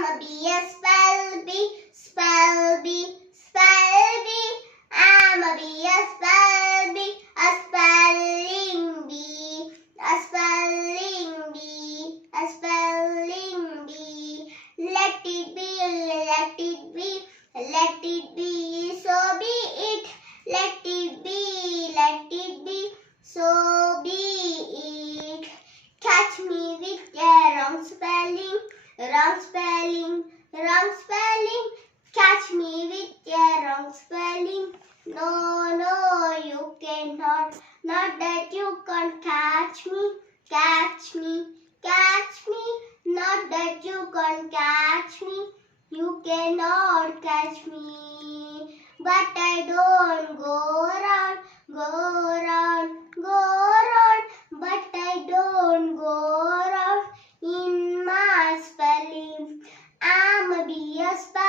a bee, a spell bee, spell bee, spell bee. I'm a bee, a spell bee, a spelling bee, a spelling bee, a spelling bee. Let it be, let it be, let it be, so be it. Let it be, so be it. Catch me with a wrong spelling, wrong spelling, wrong spelling. Catch me with a wrong spelling. No, no, you cannot. Not that you can't catch me, catch me, catch me. Not that you can't catch me. You cannot catch me. But I don't go round, go round, go round. But I don't go round in my spelling. I'm a bee, a spelling.